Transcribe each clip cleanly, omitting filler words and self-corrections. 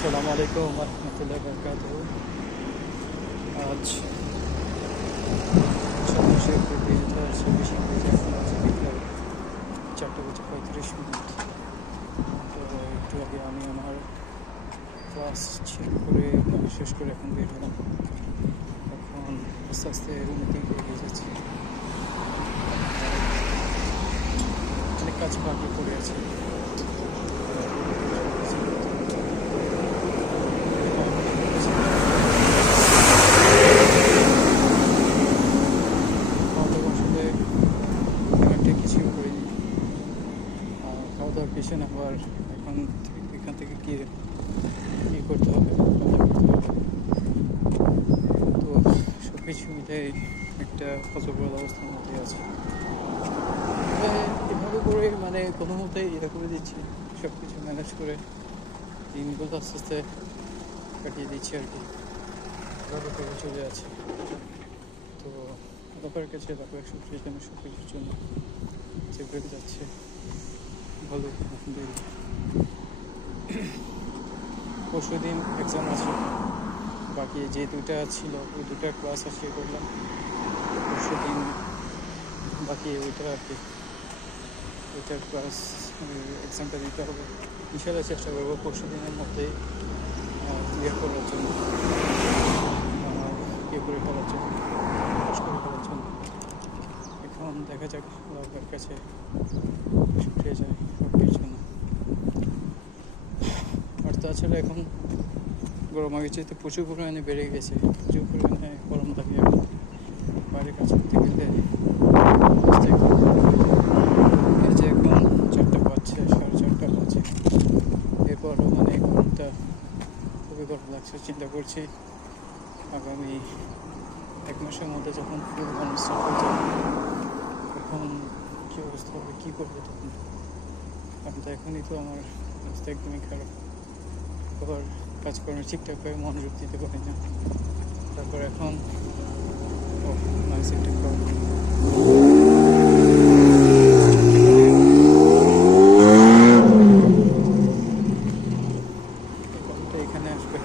আসসালামু আলাইকুম রহমতুল্লাহ বরকাত। আজ 27 এপ্রিল 2024 ইংরেজি, এখন আছে বিকেল 4:35। তো একটু আগে আমি আমার ক্লাস শেষ করে এখন বের হলাম। এখন আস্তে আস্তে রুমের দিকে এগিয়ে যাচ্ছি। অনেক কাজ বাকি পড়ে আছে। খাওয়া দাওয়ার পিছনে আবার এখান থেকে গিয়ে করতে হবে, তো সব কিছু মিলে একটা হজবরল অবস্থার মধ্যে আছে। এভাবে করে কোনো মতেই করে দিচ্ছি, সব কিছু ম্যানেজ করে দিনগুলো আস্তে আস্তে কাটিয়ে দিচ্ছি আর কি। এভাবে করে চলে আছে। তো ব্যাপারের কাছে ব্যাপার শুক্রিয়া জন্য সব কিছুর জন্য যে বেড়ে যাচ্ছে ভালো। আলহামদুলিল্লাহ। পরশু দিন এক্সাম আছে, বাকি যে দুটা ছিল ওই দুটা ক্লাস আজকে করলাম। পরশু দিন বাকি ওইটা আর কি, ওইটার ক্লাস এক্সামটা দিতে হবে। ইনশাল্লাহ চেষ্টা করবো পরশু দিনের মধ্যেই ক্লিয়ার করার জন্য, করে ফেলার জন্য, পাস করে ফেলার জন্য। এখন দেখা যাক আল্লাহর কাছে শুক্রিয়া জানাই সবকিছুর জন্য। আর তাছাড়া এখন গরম আগের চাইতে প্রচুর পরিমাণে বেড়ে গেছে, প্রচুর পরিমাণে গরম লাগে। এখন বাইরে কাজ করতে গেলে এই যে এখন 4টা বাজছে, 4:30 বাজছে, এরপরও গরমটা খুবই গরম লাগছে। চিন্তা করছি আগামী 1 মাসের মধ্যে যখন ফুল গরম স্টার্ট হয়ে যাবে তখন কী অবস্থা হবে, কী করবো তখন। কারণ তো এখনই তো আমার অবস্থা একদমই খারাপ। আবার কাজকর্মে ঠিকঠাকভাবে মনোযোগ দিতে পারি না। তারপর এখন মানসিক এখানে আসবে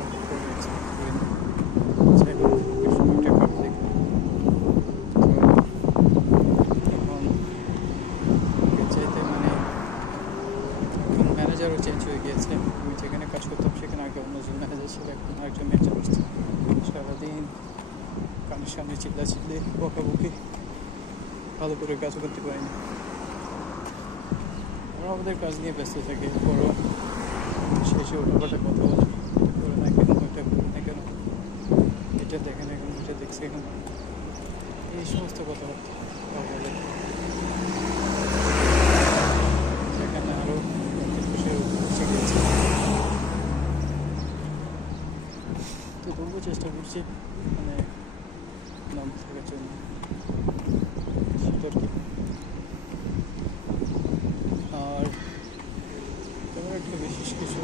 ম্যানেজারও চেঞ্জ হয়ে গিয়েছে। আমি যেখানে কাজ করতাম সেখানে আগে অন্যজন ম্যানেজার ছিল, এখন আরেকজন ম্যানেজার আসছে। সারাদিন কানের সামনে চিল্লাচিল্লি, বকাবকি, ভালো করে কাজ করতে পারি না। আমরা আমাদের কাজ নিয়ে ব্যস্ত থাকি, বড় শেষে উল্টোপাল্টা কথা বলে, এটা করে না কেন, ওইটা করে না কেন, এটা দেখে না কেন, ওইটা দেখছে কেন, এই সমস্ত কথাবার্তা বলে। সেখানে আরও তো তবুও চেষ্টা করছি নাম থাকার জন্য, সেটা আর কি। আর তেমন একটা বিশেষ কিছু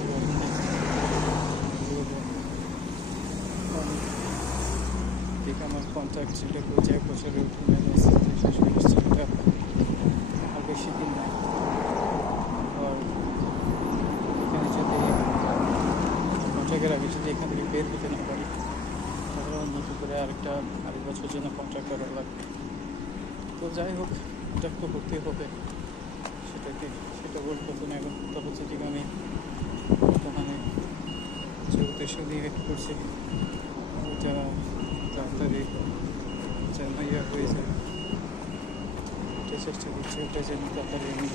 দেখে আমার কন্ট্রাক্ট যেটা করছে 1 বছরের শেষ হয়ে গেছে, সেটা আর বেশি দিন নাই। আর এখানে যদি কন্ট্রাক্টের আগে যদি এখান থেকে বের হতে না পারি তাহলে নতুন করে আরেক বছর জন্য কন্ট্রাক্ট করা লাগবে। তো যাই হোক, এটা তো করতেই হবে, সেটা বড় কথা না। এখন কথা হচ্ছে ঠিক আমি বর্তমানে যে উদ্দেশ্য নিয়ে করছি ওইটা তাড়াতাড়ি যেন হয়ে যায়, ওটা চেষ্টা করছি, ওটা যেন তাড়াতাড়ি আমি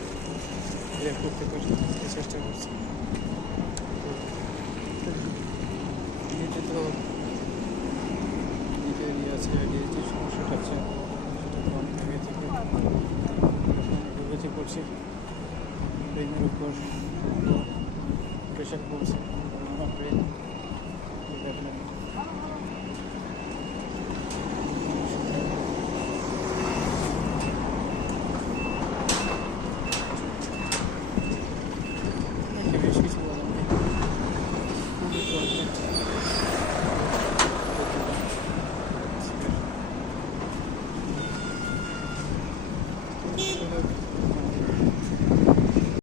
করতে পারি, এটা চেষ্টা করছি। এমনিতে তো নিজের আছে, আইডিয়ার যে সমস্যাটা আছে সেটা তো অনেক আগে থেকে ভেবেছি করছি, ব্রেনের উপর প্রেশার পড়ছে। আমার ব্রেন